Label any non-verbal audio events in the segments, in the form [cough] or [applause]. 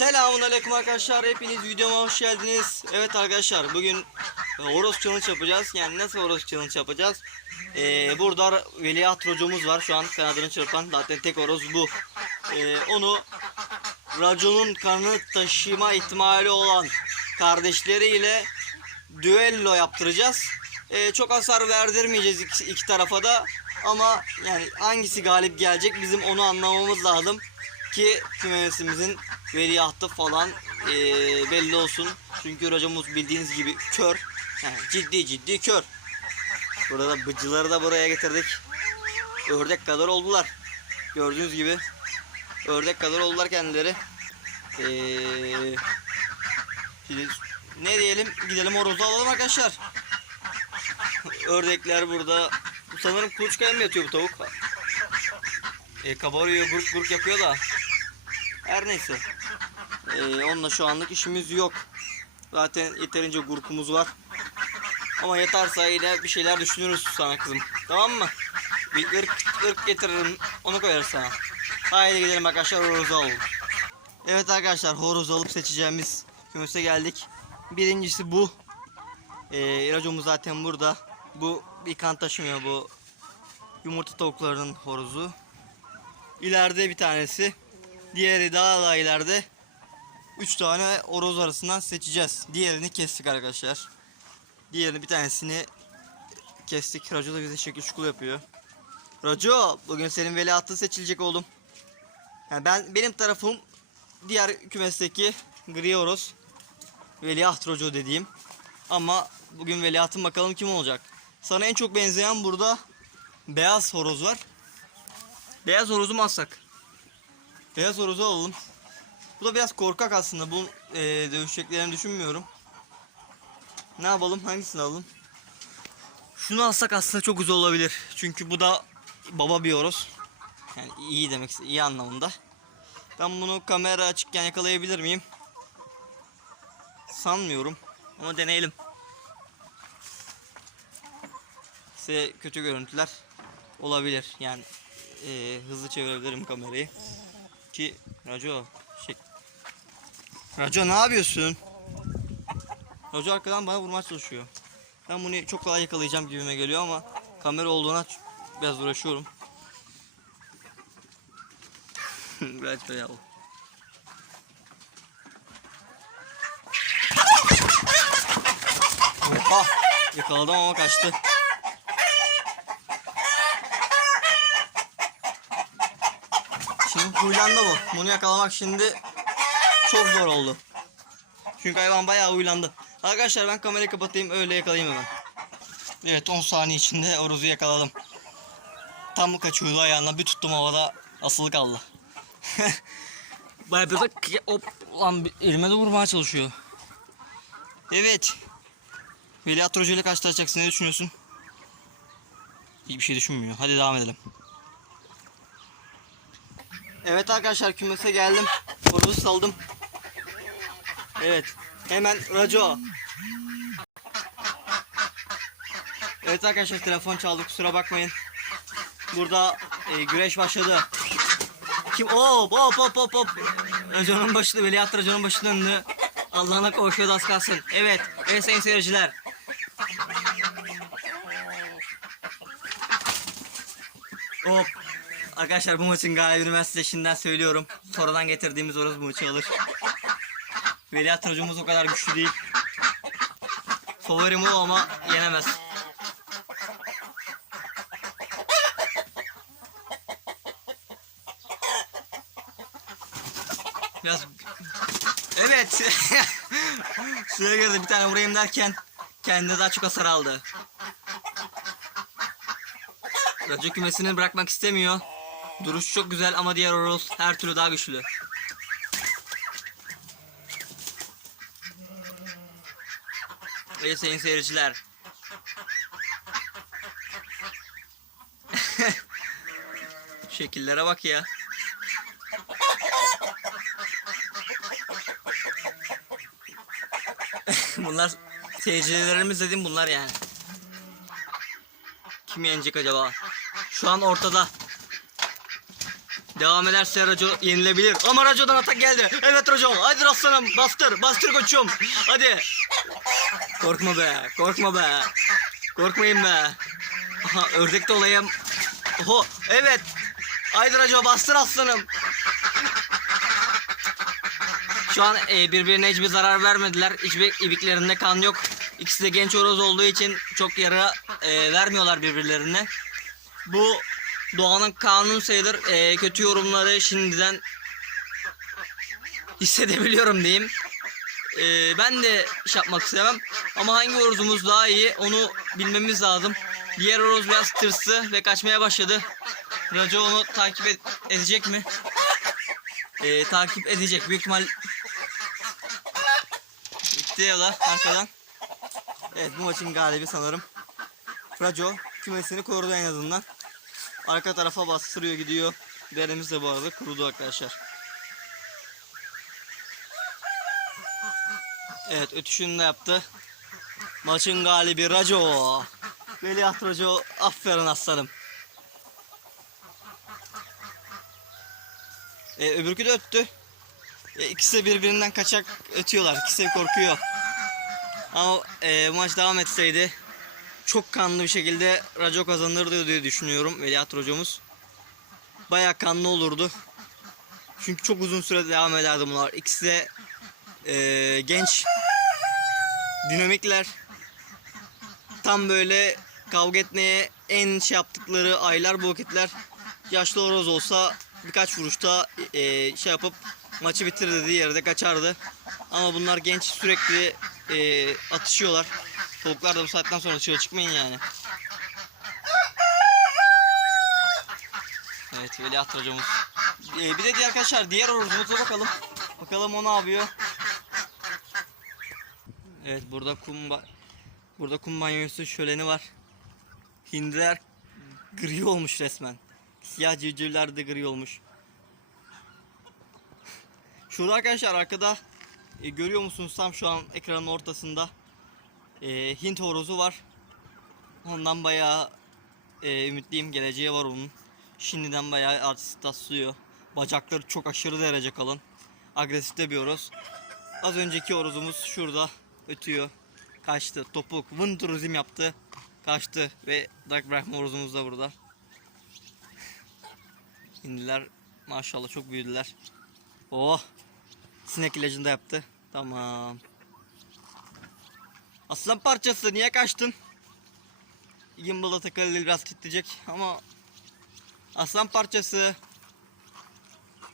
Selamun aleyküm arkadaşlar. Hepiniz videoma hoş geldiniz. Evet arkadaşlar bugün e, horoz challenge yapacağız. Yani nasıl horoz challenge yapacağız? Ee, burada veliaht rocomuz var. Şu an kanadını çırpan. Zaten tek horoz bu. Ee, onu raconun kanını taşıma ihtimali olan kardeşleriyle düello yaptıracağız. Ee, çok hasar verdirmeyeceğiz iki, iki tarafa da. Ama yani hangisi galip gelecek bizim onu anlamamız lazım ki kümesimizin veliahtı falan eee, belli olsun. Çünkü hocamız bildiğiniz gibi kör. Yani ciddi ciddi kör. Burada bıcıları da buraya getirdik. Ördek kadar oldular. Gördüğünüz gibi ördek kadar oldular kendileri. Eee, şimdi ne diyelim gidelim horozu alalım arkadaşlar. [laughs] Ördekler burada. Bu sanırım kuluçkaya mı yatıyor bu tavuk? E, kabarıyor, gurk gurk yapıyor da. Her neyse. E, onunla şu anlık işimiz yok. Zaten yeterince gurkumuz var. Ama yatarsa yine bir şeyler düşünürüz sana kızım. Tamam mı? Bir ırk, ırk getiririm. Onu koyarız sana. Haydi gidelim arkadaşlar horozu alalım. Evet arkadaşlar horoz alıp seçeceğimiz kümese geldik. Birincisi bu. E, racomuz zaten burada. Bu bir kan taşımıyor bu yumurta tavuklarının horozu. İleride bir tanesi. Diğeri daha da ileride. 3 tane horoz arasından seçeceğiz. Diğerini kestik arkadaşlar. Diğerini bir tanesini kestik. Raco da bize şekil şukul yapıyor. Raco bugün senin veliahtın seçilecek oğlum. Yani ben benim tarafım diğer kümesteki gri horoz. Veliaht Raco dediğim. Ama bugün veliahtın bakalım kim olacak. Sana en çok benzeyen burada beyaz horoz var. Beyaz horozu mu alsak? Beyaz horozu alalım. Bu da biraz korkak aslında. Bu e, dövüşeceklerini düşünmüyorum. Ne yapalım? Hangisini alalım? Şunu alsak aslında çok güzel olabilir. Çünkü bu da baba bir horoz. Yani iyi demek iyi anlamında. Ben bunu kamera açıkken yakalayabilir miyim? Sanmıyorum. Ama deneyelim. Size kötü görüntüler olabilir. Yani e, hızlı çevirebilirim kamerayı. Ki Raco şey Raco ne yapıyorsun? Raco arkadan bana vurmaya çalışıyor. Ben bunu çok kolay yakalayacağım gibime geliyor ama kamera olduğuna biraz uğraşıyorum. [laughs] Raco ya. Oha! Yakaladım ama kaçtı. Huylandı bu. Bunu yakalamak şimdi çok zor oldu. Çünkü hayvan bayağı huylandı. Arkadaşlar ben kamerayı kapatayım öyle yakalayayım hemen. Evet 10 saniye içinde horozu yakaladım. Tam kaçıyordu ayağına bir tuttum havada asılı kaldı. [laughs] bayağı bir de hop lan bir elime de vurmaya çalışıyor. Evet. Veliaht Rojo ile karşılaşacaksın ne düşünüyorsun? Hiçbir şey düşünmüyor. Hadi devam edelim. Evet arkadaşlar kümese geldim. Horozu saldım. Evet. Hemen raco. Evet arkadaşlar telefon çaldı kusura bakmayın. Burada e, güreş başladı. Kim? Hop hop hop hop hop. Raconun başında veliaht raconun başına döndü. Allah'ına kavuşuyordu az kalsın. Evet. Evet sayın seyirciler. Hop. Arkadaşlar bu maçın galibini ben size şimdiden söylüyorum. Sonradan getirdiğimiz orası bu maçı alır. Veliaht hocamız o kadar güçlü değil. Favorim o ama yenemez. Biraz... Evet. [laughs] Suya girdi bir tane vurayım derken kendine daha çok hasar aldı. Raco kümesini bırakmak istemiyor. Duruş çok güzel ama diğer horoz her türlü daha güçlü. Evet sayın seyirciler. [laughs] Şekillere bak ya. [laughs] bunlar seyircilerimiz dedim bunlar yani. Kim yenecek acaba? Şu an ortada. Devam ederse Raco yenilebilir. Ama Raco'dan atak geldi. Evet Raco. Hadi aslanım. Bastır. Bastır koçum. Hadi. Korkma be. Korkma be. Korkmayın be. Aha ördek de olayım. Oho evet. Haydi Raco bastır aslanım. Şu an e, birbirine hiçbir zarar vermediler. Hiçbir ibiklerinde kan yok. İkisi de genç horoz olduğu için çok yara e, vermiyorlar birbirlerine. Bu doğanın kanunu sayılır. E, kötü yorumları şimdiden hissedebiliyorum diyeyim. E, ben de iş yapmak istemem. Ama hangi horozumuz daha iyi onu bilmemiz lazım. Diğer horoz biraz tırsı ve kaçmaya başladı. Raco onu takip ed- edecek mi? E, takip edecek. Büyük ihtimal Bitti ya da arkadan. Evet bu maçın galibi sanırım. Raco kümesini korudu en azından. Arka tarafa bastırıyor gidiyor. Derimiz de bu arada kurudu arkadaşlar. Evet ötüşünü de yaptı. Maçın galibi Raco. Veliaht Raco aferin aslanım. Ee, öbürkü de öttü. E, ikisi de birbirinden kaçak ötüyorlar. İkisi de korkuyor. Ama e, maç devam etseydi çok kanlı bir şekilde Raco kazanırdı diye düşünüyorum. Veliaht Rocomuz. Baya kanlı olurdu. Çünkü çok uzun süre devam ederdi bunlar. İkisi de e, genç, dinamikler. Tam böyle kavga etmeye en şey yaptıkları aylar bu vakitler. Yaşlı horoz olsa birkaç vuruşta e, şey yapıp maçı bitir dediği yerde kaçardı. Ama bunlar genç sürekli e, atışıyorlar. Tavuklar da bu saatten sonra dışarı çıkmayın yani. Evet Veliaht racomuz. E, bir de diğer arkadaşlar diğer horozumuza bakalım. Bakalım o ne yapıyor. Evet burada kum burada kum banyosu şöleni var. Hindiler gri olmuş resmen. Siyah civcivler de gri olmuş. Şurada arkadaşlar arkada e, görüyor musunuz tam şu an ekranın ortasında e, Hint horozu var. Ondan bayağı e, ümitliyim. Geleceği var onun. Şimdiden bayağı artist taslıyor. Bacakları çok aşırı derece kalın. Agresif de bir horoz. Az önceki horozumuz şurada ötüyor. Kaçtı. Topuk. Vın turizm yaptı. Kaçtı. Ve Dark Brahma horozumuz da burada. Hindiler maşallah çok büyüdüler. Oh. Sinek ilacını da yaptı. Tamam. Aslan parçası niye kaçtın? Gimbal'a takılı biraz titreyecek ama aslan parçası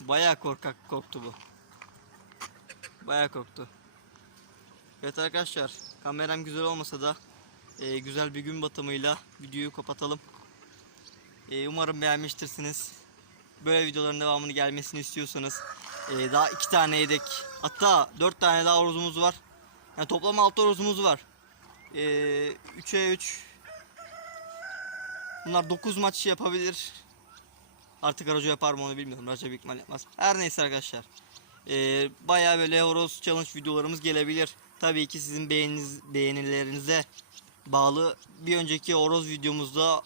bayağı korkak korktu bu. Bayağı korktu. Evet arkadaşlar kameram güzel olmasa da e, güzel bir gün batımıyla videoyu kapatalım. E, umarım beğenmiştirsiniz. Böyle videoların devamını gelmesini istiyorsanız e, daha iki tane yedek hatta dört tane daha horozumuz var. Yani toplam altı horozumuz var. E, 3'e 3 Bunlar 9 maç yapabilir. Artık Raco yapar mı onu bilmiyorum. Raco büyük ihtimal yapmaz. Her neyse arkadaşlar. Ee, bayağı böyle horoz challenge videolarımız gelebilir. Tabii ki sizin beğeniniz, beğenilerinize bağlı. Bir önceki horoz videomuzda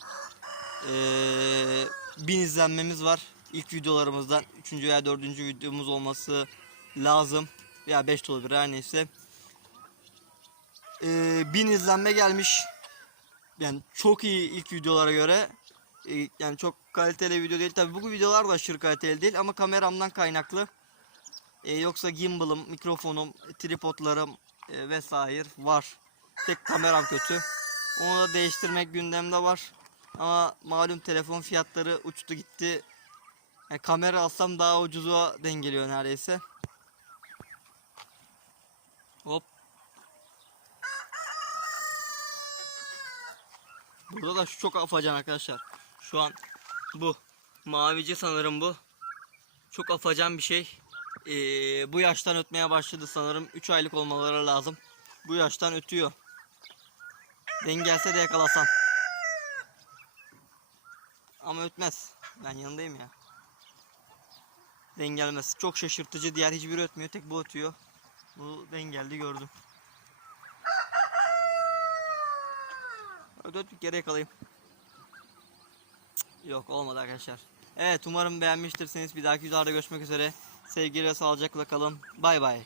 ee, 1000 izlenmemiz var. İlk videolarımızdan 3. veya 4. videomuz olması lazım. Veya 5 de olabilir her neyse. Ee, 1000 izlenme gelmiş. Yani çok iyi ilk videolara göre. Ee, yani çok kaliteli video değil. Tabii bu videolar da aşırı kaliteli değil ama kameramdan kaynaklı. Ee, yoksa gimbal'ım, mikrofonum, tripodlarım e, vesaire var. Tek kameram kötü. Onu da değiştirmek gündemde var. Ama malum telefon fiyatları uçtu gitti. Yani kamera alsam daha ucuza dengeliyor neredeyse. Hop. Burada da şu çok afacan arkadaşlar. Şu an bu. Mavici sanırım bu. Çok afacan bir şey. Ee, bu yaştan ötmeye başladı sanırım. 3 aylık olmaları lazım. Bu yaştan ötüyor. Dengelse de yakalasam. Ama ötmez. Ben yanındayım ya. Dengelmez. Çok şaşırtıcı. Diğer hiçbiri ötmüyor. Tek bu ötüyor. Bu dengeldi gördüm. Dört bir kere yakalayayım. Yok olmadı arkadaşlar. Evet umarım beğenmiştirsiniz. Bir dahaki videoda görüşmek üzere. Sevgiyle sağlıcakla kalın. Bay bay.